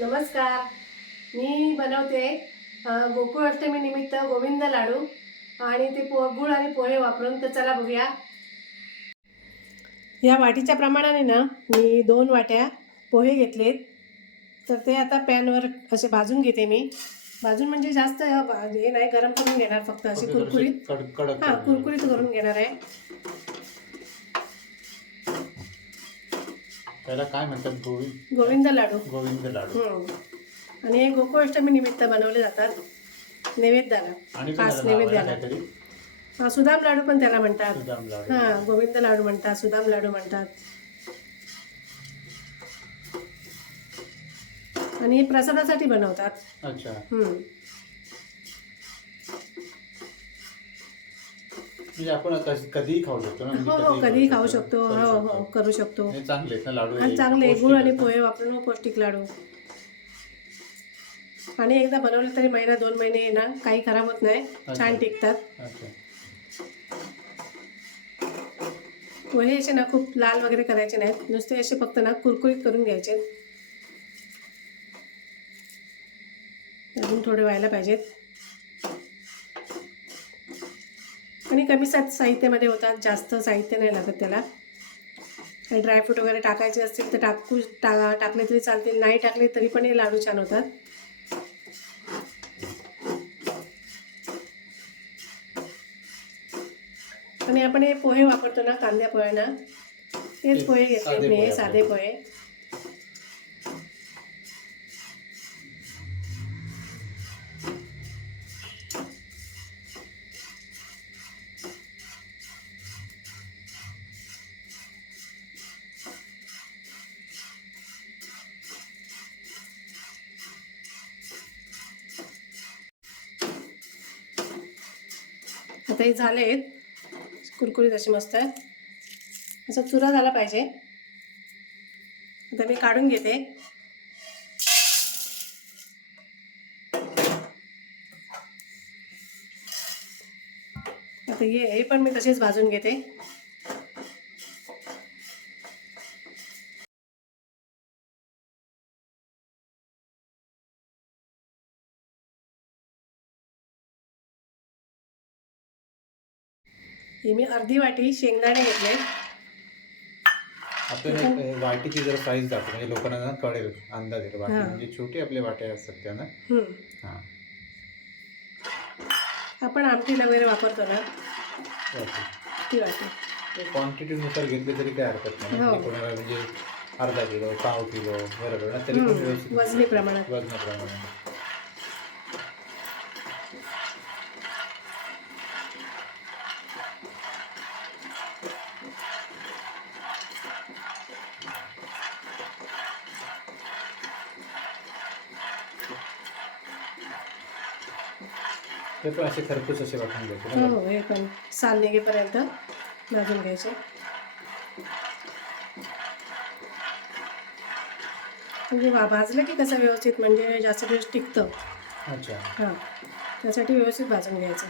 नमस्कार. मी बनवते अ, गोकुळ अष्टमी निमित्त गोविंद लाडू आणि ते पो गुळ आणि पोहे वापरून तर चला बघूया. या वाटीच्या प्रमाणाने ना मी दोन वाट्या पोहे घेतलेत. तर ते आता पॅनवर असे भाजून घेते मी. भाजून म्हणजे जास्त हे नाही गरम करून घेणार फक्त असे कुरकुरीत. हां कुरकुरीत करून घेणार आहे. त्याला काय म्हणतात गोविंद गोविंद लाडू. गोविंद लाडू. हम्म. आणि हे गोकुळाष्टमी निमित्त बनवले जातात नैवेद्याला. आणि पण खास त्याला नाव आहे नैवेद्याला. काहीतरी? हा, सुदाम लाडू पण त्याला म्हणतात. सुदाम लाडू. हा गोविंद लाडू म्हणतात सुदाम लाडू म्हणतात. आणि हे प्रसादासाठी बनवतात. अच्छा. हम्म. म्हणजे आपण कस- कधीही खाऊ शकतो ना म्हणजे हो हो कधीही खाऊ शकतो, शकतो. करू हो शकतो. हो करू शकतो. हे चांगले आहेत ना लाडू आणि हे चांगले पौष्टिक गुळ आणि. पोहे वापरून हो, पौष्टिक लाडू. आणि एकदा बनवले तरी महिना दोन महिने ना काही खराब होत नाही. छान टिकतात. अच्छा. पोहे असे ना खूप लाल वगैरे करायचे नाहीत. नुसते असे फक्त ना कुरकुरीत करून घ्यायचे. अजून थोडे व्हायला पाहिजेत. आणि कमी साहित्यामध्ये होतात जास्त साहित्य नाही लागत त्याला. आणि ड्रायफ्रूट वगैरे टाकायचे असतील तर टाकू टा टाकले तरी चालतील नाही टाकले तरी पण हे लाडू छान होतात. आणि आपण हे पोहे वापरतो ना कांद्या पोह्यांना. तेच पोहे घेतले मी पोहे साधे. पोहे. हे झाले आहेत. कुरकुरीत असे मस्त असा चुरा झाला पाहिजे. आता मी काढून घेते. आता हे हे पण मी तसेच भाजून घेते. हे मी अर्धी वाटी शेंगदाणे घेतले. वाटीची जर साईज दाखव म्हणजे लोकांना कळेल अंदाज येईल. वाटी हा. म्हणजे छोटी आपली वाट्या असतात त्या ना. हा. आपण आमटीला वगैरे वापरतो ना ती वाटी. क्वांटिटीनुसार घेतले तरी काही हरकत नाही हो. म्हणजे कोणाला म्हणजे अर्धा किलो पाव किलो बरोबर ना तरी वजनी प्रमाणात. वजनाप्रमाणे ते पण असे खरपूस असे वाटून घ्यायचे. हो हो हे पण साल निघेपर्यंत भाजून घ्यायचे. म्हणजे भाजलं की कसं व्यवस्थित? म्हणजे जास्त दिवस टिकतं. अच्छा. हां. त्यासाठी व्यवस्थित भाजून घ्यायचं.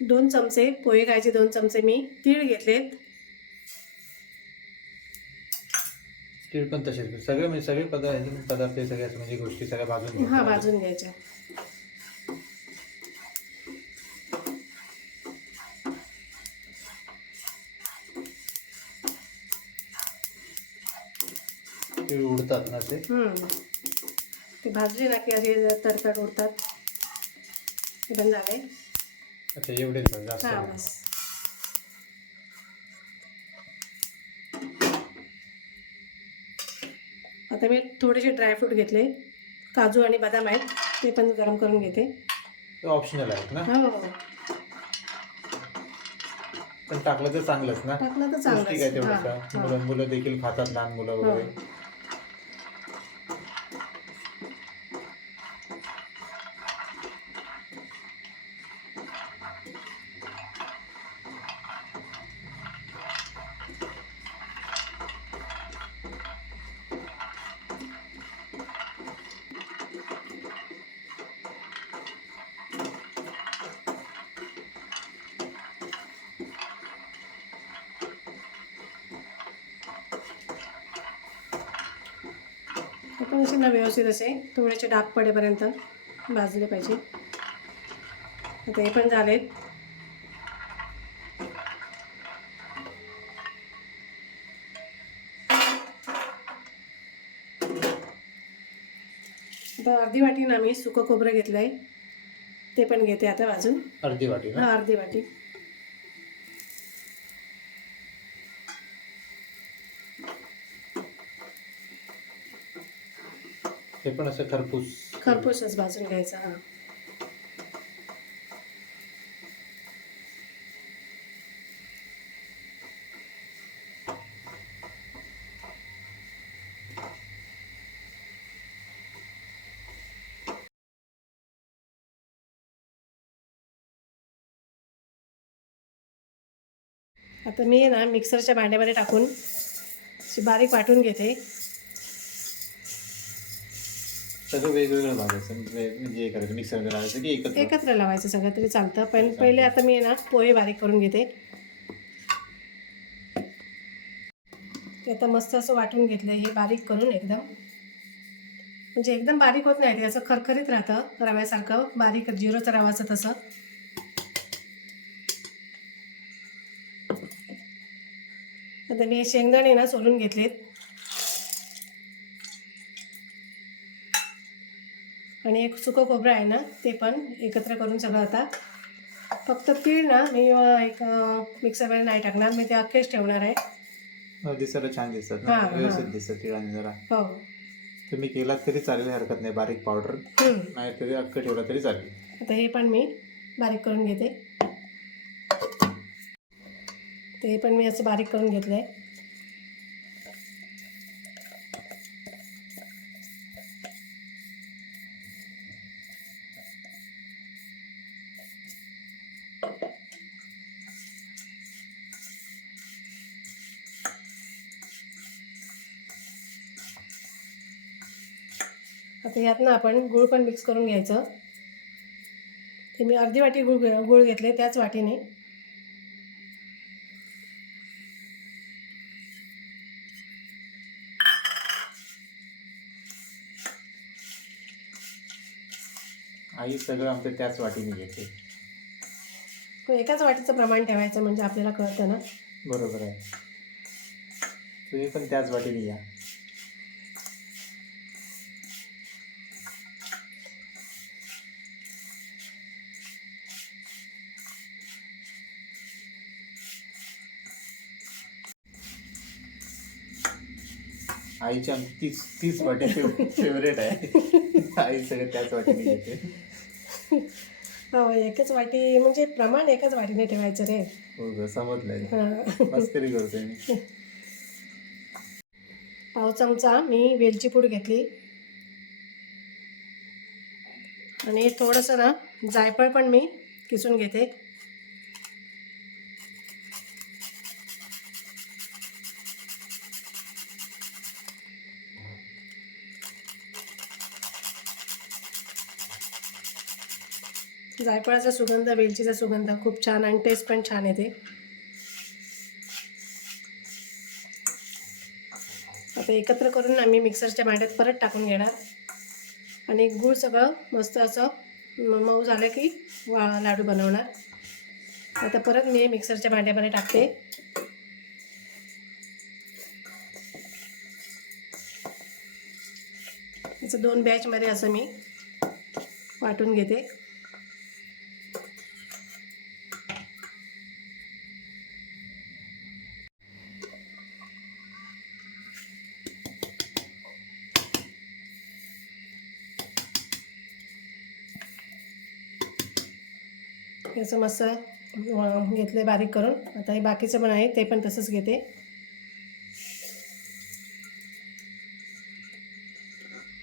दोन चमचे पोहे खायचे दोन चमचे मी तीळ घेतलेत स्टील पण तसेच सगळे म्हणजे सगळे पदार्थ पदार्थ हे सगळे असं म्हणजे गोष्टी सगळ्या भाजून हा. भाजून घ्यायच्या. ते उडतात ना ते? हम्म. ते भाजले ना की असे तडतड उडतात. ते पण झाले अच्छा एवढेच बस, जास्त हा नाही. बस. आता मी थोडेसे ड्रायफ्रूट घेतले. काजू आणि बदाम आहेत ते पण गरम करून घेते. ते ऑप्शनल आहेत ना? हो. हो पण टाकलं तर चांगलंच ना? टाकलं तर पौष्टिक आहे चांगलं तेवढं मुलं मुलं देखील खातात लहान मुलं वगैरे. ना व्यवस्थित असे. थोडेसे डाग पडेपर्यंत भाजले पाहिजे. आता हे पण झालेत आता अर्धी वाटी ना मी सुकं खोबरं घेतलं आहे ते पण घेते आता भाजून अर्धी वाटी ना? हा अर्धी वाटी. हे पण असं खरपूस. खरपूसच भाजून घ्यायचा हा. आता मी ना मिक्सरच्या भांड्यामध्ये टाकून अशी बारीक वाटून घेते. सगळं वेगवेगळं भाजायचं म्हणजे म्हणजे हे करायचं मिक्सरमध्ये लावायचं की एकत्र. एकत्र लावायचं सगळं तरी चालतं. पण पहिले आता मी ना पोहे बारीक करून घेते. ते आता मस्त असं वाटून घेतलं हे बारीक करून एकदम. म्हणजे एकदम बारीक होत नाही ते असं खरखरीत राहतं रव्यासारखं बारीक जिरोचं रवाचं तसं. आता मी हे शेंगदाणे ना सोलून घेतलेत. आणि एक सुकं खोबरं आहे ना ते पण एकत्र करून सगळं आता. फक्त तीळ ना मी एक मिक्सरमध्ये नाही टाकणार मी ते अख्खेच ठेवणार आहे. हो, दिसायला छान हा, ना हा. व्यवस्थित दिसतात तिळाने जरा. हो. तुम्ही केलात तरी चालेल हरकत नाही बारीक पावडर. नाही तरी अख्खं ठेवला तरी चालेल. आता हे पण मी बारीक करून घेते. ते पण मी असं बारीक करून घेतलं आहे आता यात ना आपण गूळ पण मिक्स करून घ्यायचं. ते मी अर्धी वाटी गुळ गुळ घेतले त्याच वाटीने. आई सगळं आमचं त्याच वाटीने घेते. एकाच वाटीचं प्रमाण ठेवायचं म्हणजे आपल्याला कळतं ना? बरोबर आहे. तुम्ही पण त्याच वाटीने घ्या. आईची आमची तीच तीच वाटी फेवरेट आहे. आई सगळं त्याच वाटीने घेते. हो एकच वाटी म्हणजे प्रमाण एकाच वाटीने ठेवायचं रे. हो ग समजलंय. मस्करी मी. पाव चमचा मी वेलची पूड घेतली. आणि थोडंसं ना जायफळ पण मी किसून घेते. जायफळाचा सुगंध वेलचीचा सुगंध खूप छान आणि टेस्ट पण छान येते. आता एकत्र करून आम्ही मिक्सरच्या भांड्यात परत टाकून घेणार. आणि गूळ सगळं मस्त असं म- मऊ झालं की वा लाडू बनवणार. आता परत मी मिक्सरच्या भांड्यामध्ये टाकते. याचं दोन बॅचमध्ये असं मी वाटून घेते. याचं मस्त घेतले बारीक करून आता हे बाकीचं पण आहे ते पण तसंच घेते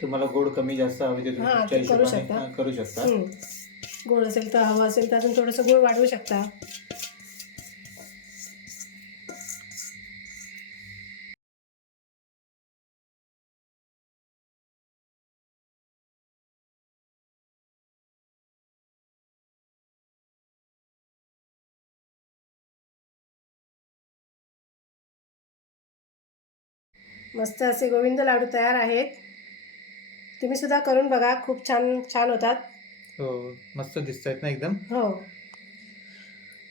तुम्हाला गोड कमी जास्त हवी ते हा, करू शकता. करू शकता. गोड असेल तर हवं असेल तर अजून थोडंसं गोड वाढवू शकता मस्त असे गोविंद लाडू तयार आहेत. तुम्ही सुद्धा करून बघा खूप छान छान होतात. हो मस्त दिसत आहेत ना एकदम? हो.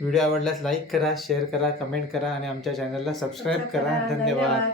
व्हिडिओ आवडल्यास लाईक करा शेअर करा कमेंट करा आणि आमच्या चॅनलला सबस्क्राईब करा. धन्यवाद.